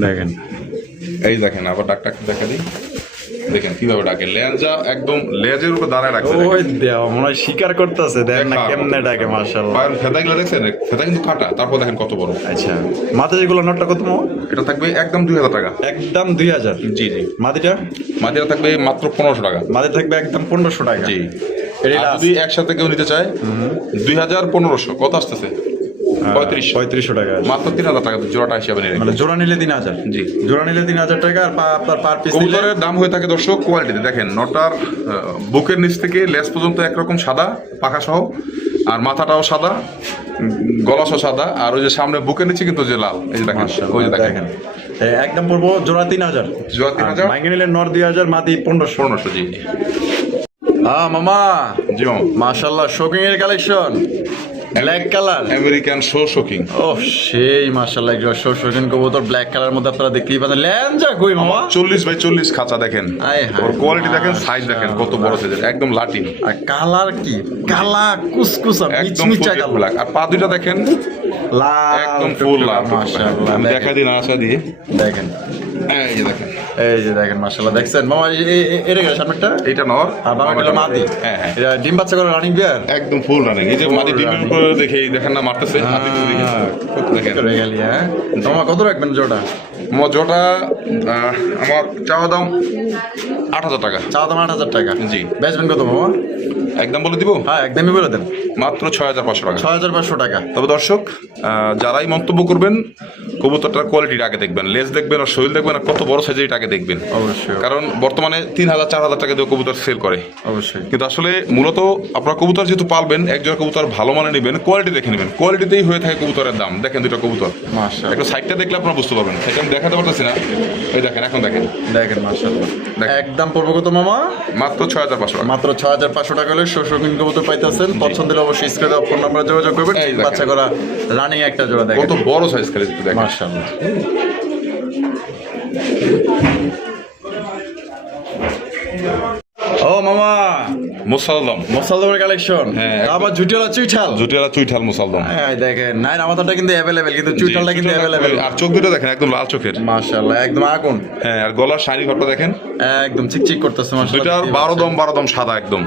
দেখেন, এই দেখেন। আবার ডাকটা একটু দেখা দিই, দেখেন কিভাবে ডাকে। লেজা একদম লেজের উপর দাঁড়ায় রাখছে। ওই দেওয়া মনে হয় শিকার করতেছে, দেখেন না কেমনে ডাকে মাশাআল্লাহ। পায়ের ফেদাগুলো দেখছেন? ফেদা কিন্তু কাটা, তারপর দেখেন কত বড়। আচ্ছা, মাদ্রাজি গোল্লা নরটা কত মো? এটা থাকবে একদম 2,000 টাকা। একদম 2000। জি জি। মাদিটা? মাদিরা থাকবে মাত্র 1500 টাকা। মাদি থাকবে একদম 1500 টাকা। জি। এটা আর যদি একসাথে কেউ নিতে চায় 2000-1500 কত আসতেছে? 3500 টাকা আছে। মাত্র 3000 টাকা জোড়াটা হিসাবে নিয়ে মানে জোড়া নিলে 3000। জি। জোড়া নিলে 3000 টাকা। আর আপনার পার পিস নিলে কবুতরের দাম হয়ে থাকে দর্শক কোয়ালিটিতে। দেখেন নটার বুকের নিচ থেকে লেজ পর্যন্ত একরকম সাদা পাখা সহ, আর মাথাটাও সাদা, গলা সহ সাদা, আর ওই যে সামনে বুকের নিচে কিন্তু যে লাল, এই যে দেখেন, ওই যে দেখেন। একদম পড়বো জোড়া 3000। জোড়া 3000, ভাঙে নিলে নর 2000, মাদি 1500। জি মামা, জি মামা। মাশাআল্লাহ, শোকিং এর collection, black colour, American show show king. ও সেই মাশাআল্লাহ, একবার শোকিং কবুতর ব্ল্যাক কালার মধ্যে আপনারা দেখতেই পাচ্ছেন। ল্যাঞ্জা কই মামা? 40x40 খাঁচা দেখেন, আয় হায়, ওর কোয়ালিটি দেখেন, সাইজ দেখেন কত বড় সাইজের, একদম লাটিন। আর কালার কি কালা কুসকুসা একদম মিচমিচা কালো, ব্ল্যাক। আর পা দুইটা দেখেন লাল, একদম ফুল লাল। মাশাআল্লাহ। আমি দেখাই দিই নাড়াচা দিয়ে, দেখেন, এই যে দেখেন, এই যে দেখেন মাশাআল্লাহ, দেখছেন মামা? এটা গেল সামনেরটা, এইটা নর আর বামাটা মাদি। হ্যাঁ হ্যাঁ, এটা ডিম বাচ্চা করে রানিং বিয়ার, একদম ফুল রানিং। এই যে মাদি ডিমের running। উপরে দেখে দেখেন না মারতেছে, হাতি দিয়ে দেখেন, দেখেন। করে গেলি। হ্যাঁ মামা, কত রাখবেন জোড়া? মজটা আমার চাওয়া দাম 8,000 টাকা। চা দাম 8,000 টাকা। জি। বেচবেন কত মামা? একদম বলে দিব, হ্যাঁ একদমই বলে দেন, মাত্র 6,500 টাকা। 6,500 টাকা। তবে দর্শক যারাই মন্তব্য করবেন, কবুতরটার কোয়ালিটির আগে দেখবেন, লেজ দেখবেন, আর শরীর দেখবেন, আর কত বড় সাইজের আগে দেখবেন। অবশ্যই, কারণ বর্তমানে 3,000-4,000 টাকা দিয়ে কবুতর সেল করে, অবশ্যই। কিন্তু আসলে মূলত আপনার কবুতর যেহেতু পালবেন, একজোড়া কবুতর ভালো মানে নেবেন, কোয়ালিটি দেখে নেবেন। কোয়ালিটিতেই হয়ে থাকে কবুতরের দাম। দেখেন দুটো কবুতর, মাশাআল্লাহ, একটা সাইডটা দেখলে আপনারা বুঝতে পারবেন। সেটা আমি দেখাতে পারতেছি না, ওই দেখেন, এখন দেখেন, দেখেন মাশাআল্লাহ। দেখেন। একদম পড়বে কত মামা? মাত্র 6,500 টাকা। মাত্র 6,500 টাকা হলে শৌখিন কবুতর পাইতেছেন। পছন্দের অবশ্যই স্ক্রিনে দেওয়া ফোন নাম্বারে যোগাযোগ করবেন। এই দেখেন। বাচ্চা করা রানিং একটা জোড়া দেখেন, কত বড় সাইজ খালি একটু দেখেন। মাশাআল্লাহ। ও মামা, মুসালদম, মোসালদমের কালেকশন। হ্যাঁ, আবার জুটিওয়ালা চুইঠাল। জুটিয়ালা চুইঠাল মুসালদম। এই দেখেন, নাইরা মাথাটা কিন্তু অ্যাভেলেবেল, কিন্তু চুইঠালটা কিন্তু অ্যাভেলেবেল। আর চোখ দুটো দেখেন একদম লাল চোখের, মাশাআল্লাহ, একদম আগুন। হ্যাঁ। আর গলার শাইনি ভাবটা দেখেন, একদম চিকচিক করতেছে মাশাআল্লাহ। দুইটার 12 দম সাদা একদম,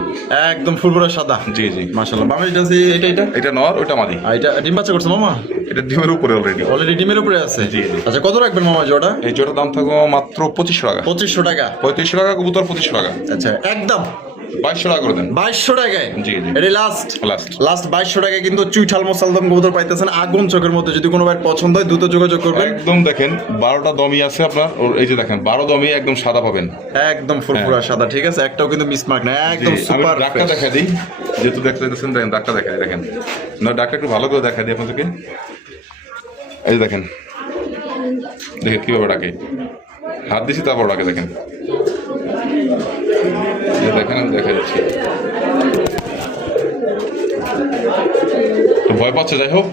একদম ফুলপুরা সাদা। জি জি। মাশাআল্লাহ। বাংলাদেশ ডান্স এটা এটা নর, ওইটা মাদি। আর এটা ডিম বাচ্চা করছে মামা? এটা ডিমের উপরে অলরেডি। অলরেডি ডিমের উপরে আছে। জি, জি। আচ্ছা, কত রাখবেন মামা জোড়া? এই জোড়ার দাম থাকবে মাত্র 2500 টাকা। 2500 টাকা। 3500 টাকা কবুতর, 2500 টাকা। আচ্ছা, একদম 2200 টাকা করে দেন। 2200 টাকায়। জি, জি। এটা লাস্ট লাস্ট। 2200 টাকায় কিন্তু চুইঠাল মোসালদম কবুতর পাইতেছেন আগুন চোখের মধ্যে। যদি কোনো ভাই পছন্দ হয় দ্রুত যোগাযোগ করবেন। একদম দেখেন 12টা দমই আছে আপনার, ওর এই যে দেখেন 12 দমই একদম সাদা পাবেন, একদম ফুরফুরা সাদা, ঠিক আছে? একটাও কিন্তু মিসমার্ক না, একদম জি। আমি সুপার। ডাকটা দেখা দিই, যেহেতু দেখতে দিচ্ছেন, দেখেন ডাকটা দেখা দিই, দেখেন না, ডাকটা একটু ভালো করে দেখা দিই আপনাদেরকে। এই যে দেখেন, দেখেন কিভাবে ডাকে, হাত দিছি তারপর ডাকে, দেখেন, এই দেখেন, আমি দেখা দিচ্ছি। তো ভয় পাচ্ছে, যাই হোক,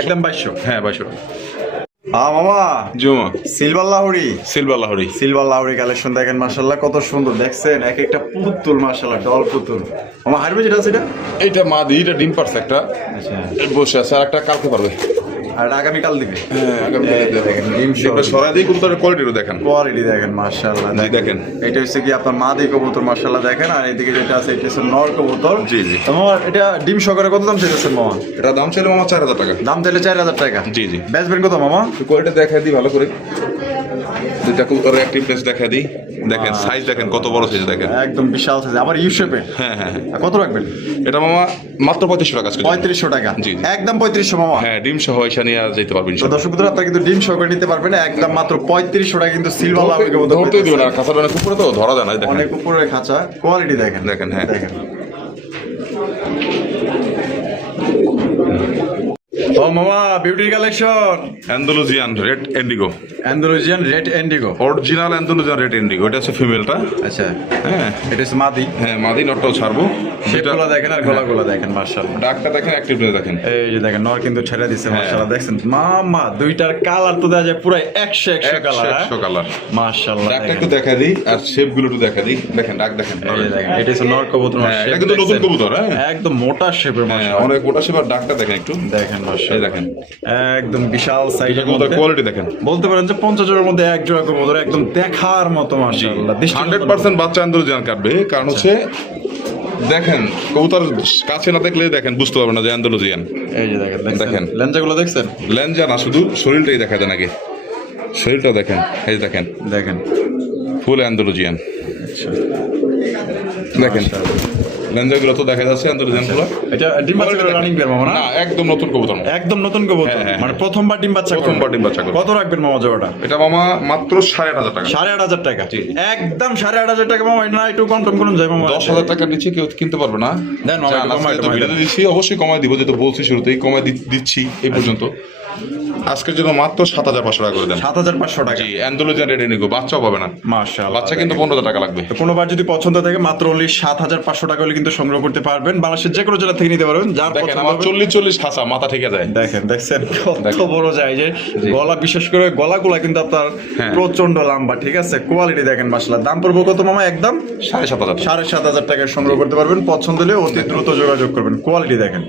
একদম 2200। হ্যাঁ 2200 টাকা। মামা, জুমা silver Lahori. Silver Lahori. Silver Lahori collection দেখেন মাশাআল্লাহ, কত সুন্দর দেখছেন। এক একটা পুতুল মাশাআল্লাহ, ডল পুতুল। মামা হারবে যেটা সেটা? এইটা মাদি, এটা ডিম পারছে একটা, আচ্ছা, বসে আছে, আর একটা কালকে পারবে। আর এটা আগামীকাল দিবে। হ্যাঁ দেখেন ডিম সহ সরাই দিয়ে কবুতরের কোয়ালিটিও দেখেন। কোয়ালিটি দেখেন মাশাআল্লাহ। জি, দেখেন। এটা হচ্ছে কি আপনার মাদি কবুতর মাশাআল্লাহ দেখেন, আর এদিকে যেটা আছে এটা হচ্ছে নর কবুতর। জি, জি। তোমার এটা ডিম সহকারে কত দাম চাইতেছেন মামা? এটা দাম চাইলে মামা 4000 টাকা। দাম চাইলে 4000 টাকা। জি, জি। বেচবেন কত মামা? কোয়ালিটি দেখাই দিই ভালো করে, দুইটা কবুতরের অ্যাক্টিভনেস দেখা দিই। দেখেন সাইজ দেখেন কত বড় সাইজ দেখেন, একদম বিশাল সাইজ, আবার ইউ শেপে। হ্যাঁ হ্যাঁ হ্যাঁ। কত রাখবেন? এটা মামা মাত্র 3500 টাকা আজকে। 3500 টাকা। জি, জি। একদম 3500 মামা। হ্যাঁ, ডিম সহ এসে নিয়ে যেতে পারবেন তো ইনশাআল্লাহ। দর্শক বন্ধুরা আপনারা কিন্তু ডিম সহকারে নিতে পারবেন একদম মাত্র 3500 টাকা, কিন্তু সিলভার লাভ কবুতর ধরতে দিও না, কাঁচাটা অনেক উপরে তো ধরা যায় না। দেখেন অনেক উপরে খাঁচা, কোয়ালিটি দেখেন। দেখেন, হ্যাঁ। দেখেন ও মামা, বিউটির collection Andalusian red indigo, Andalusian red indigo. Original Andalusian red indigo. এটা হচ্ছে ফিমেলটা। আচ্ছা, হ্যাঁ এটা হচ্ছে মাদি। হ্যাঁ, মাদি নটটাও ছাড়বো। শেপগুলো দেখেন আর গলাগুলো দেখেন মাশাআল্লাহ। ডাকটা দেখেন, অ্যাক্টিভনেস দেখেন। এই যে দেখেন নর কিন্তু ছেড়ে দিচ্ছে হ্যাঁ। মাশাআল্লাহ। দেখছেন মামা, দুইটার কালার তো দেয়া যায় পুরো 100 কালার। 100 কালার। মাশাআল্লাহ। ডাকটা একটু দেখা দিই আর শেপগুলো একটু দেখা দিই। দেখেন ডাক দেখেন। এই যে দেখেন এটা হচ্ছে নর কবুতর। হ্যাঁ, এটা কিন্তু নতুন কবুতর। হ্যাঁ, একদম মোটা শেপের হ্যাঁ, মাশাআল্লাহ। অনেক মোটা শেপ। আর ডাকটা দেখেন একটু, দেখেন এই মাশাআল্লাহ, দেখেন। একদম বিশাল সাইজের কবুতর মধ্যে। কোয়ালিটি দেখেন। বলতে পারেন যে 50 জোড়ার মধ্যে এক জোড়া কবুতর একদম দেখার মতো মাশাআল্লাহ। 100% বাচ্চা অ্যান্ডালুজিয়ান কাটবে, কারণ হচ্ছে দেখেন কবুতর কাছে না দেখলে দেখেন বুঝতে পারবে না যে অ্যান্ডালুজিয়ান। এই যে দেখেন, দেখেন। দেখেন লেঞ্জাগুলো দেখছেন? লেঞ্জা না, শুধু শরীরটাই দেখা দেন আগে। শরীরটাও দেখেন, এই যে দেখেন দেখেন ফুল অ্যান্ডালুজিয়ান। দেখেন লেঞ্জাগুলো তো দেখা যাচ্ছে অ্যান্ডালুজিয়ান গুলো। এটা ডিম বাচ্চা করে রানিং বের মামা না? না, একদম নতুন কবুতর। একদম নতুন কবুতর, হ্যাঁ, হ্যাঁ, মানে প্রথমবার ডিম বাচ্চা করবে। প্রথমবার ডিম বাচ্চা করবে। কত রাখবেন মামা জোড়াটা? এটা মামা মাত্র 8500 টাকা। 8500 টাকা। জি। একদম 8500 টাকা মামা। এটা না একটু কম টম করুন যায় মামা। 10,000 টাকার নিচে কেউ কিনতে পারবে না। দেন মামা, জান, একটু কমায় আজকে তো কমায় ভিডিওতে দেন। দিচ্ছি, অবশ্যই কমায় দিব, যেহেতু বলছি শুরুতেই কমায় দিচ্ছি এই পর্যন্ত। আজকের জন্য মাত্র 7500 টাকা করে দেন। 7500 টাকা। জি, অ্যান্ডালুজিয়ান রেড ইন্ডিগো। বাচ্চাও পাবে না, মাশাআল্লাহ। বাচ্চা কিন্তু 15,000 টাকা লাগবে। তো কোনোবার যদি পছন্দ থাকে মাত্র অনলি 7500 টাকা হলে কিন্তু সংগ্রহ করতে পারবেন। বাংলাদেশের যে কোনো জেলা থেকে নিতে পারবেন, যার দেখেন পছন্দ আমার হবে। 40 খাসা মাথা ঠিক যায়। দেখেন, দেখছেন কত দেখেন। বড় যায় যে গলা, বিশেষ করে গলাগুলা কিন্তু আপনার হ্যাঁ। প্রচন্ড লম্বা। ঠিক আছে, কোয়ালিটি দেখেন মাশাআল্লাহ। দাম পড়বে কত মামা? একদম 7500 টাকা। 7500 টাকায় সংগ্রহ করতে পারবেন। পছন্দ হলে অতি দ্রুত যোগাযোগ করবেন। কোয়ালিটি দেখেন।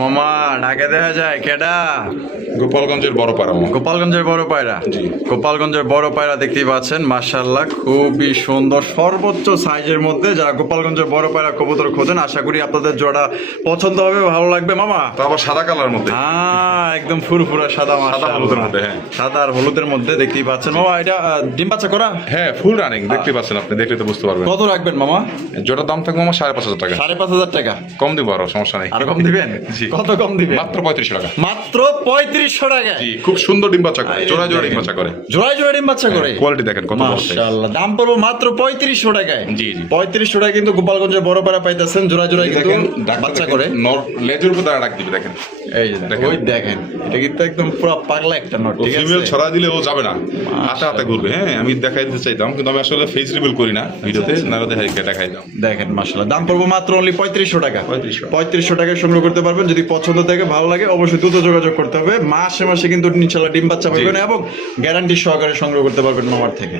মামা ঢাকা দেখা যায় কেডা? গোপালগঞ্জের বড় পাড়া মামা। গোপালগঞ্জের বড় পায়রা। জি। গোপালগঞ্জের বড় পায়রা দেখতেই পাচ্ছেন মাশাআল্লাহ, খুবই সুন্দর সর্বোচ্চ সাইজের মধ্যে। যারা গোপালগঞ্জের বড় পায়রা কবুতর খোঁজেন, আশা করি আপনাদের জোড়া পছন্দ হবে, ভালো লাগবে মামা। তো আবার সাদা কালার মধ্যে। হ্যাঁ, একদম ফুরফুরা সাদা মাশাআল্লাহ। হলুদের মধ্যে, হ্যাঁ। সাদা আর হলুদের মধ্যে দেখতেই পাচ্ছেন মামা। এটা ডিম বাচ্চা করা? হ্যাঁ, ফুল রানিং দেখতে পাচ্ছেন, আপনি দেখলে তো বুঝতে পারবেন। কত রাখবেন মামা? জোটার দাম থাকবে মামা 5500 টাকা। 5500 টাকা। কম দিব, আরো সমস্যা নেই। আর কম দিবেন? জি। কত কম দিবেন? মাত্র 3500 টাকা। মাত্র 3500 টাকা। জি, খুব সুন্দর ডিম বাচ্চা করে, জোড়া জোড়া ডিম বাচ্চা করে। জোড়ায় জোড়ায় ডিম বাচ্চা করে। কোয়ালিটি দেখেন কত বড় size। মাশাআল্লাহ, দাম পড়বে মাত্র 3500 টাকায়। জি, জি। 3500 টাকায় কিন্তু গোপালগঞ্জের বড় পাড়া পাইতেছেন। জোড়ায় জোড়ায় কিন্তু দেখেন ডাকটা বাচ্চা দেখেন, করে। নর লেজের উপর দাঁড়া ডাক দিবে দেখেন। এই যে দেখেন, ওই দেখেন, এটা কিন্তু একদম পুরো পাগলা একটা নট। ঠিক আছে, ফিমেল ছড়া দিলে ও যাবে না, হাতে হাতে ঘুরবে। হ্যাঁ, আমি দেখাই দিতে চাইতাম, কিন্তু আমি আসলে ফেস রিভিল করি না ভিডিওতে, না দেখাই দাম। দেখেন মাশাআল্লাহ, দাম পড়বে মাত্র অনলি 3500 টাকা। 3500 3500 টাকায় সংগ্রহ করতে পারবেন। যদি পছন্দ থাকে, ভালো লাগে, অবশ্যই দ্রুত যোগাযোগ করতে হবে। মাসে মাসে কিন্তু ইনশাআল্লাহ ডিম বাচ্চা পাবেন এবং গ্যারান্টি সহকারে সংগ্রহ করতে পারবেন মামার থেকে।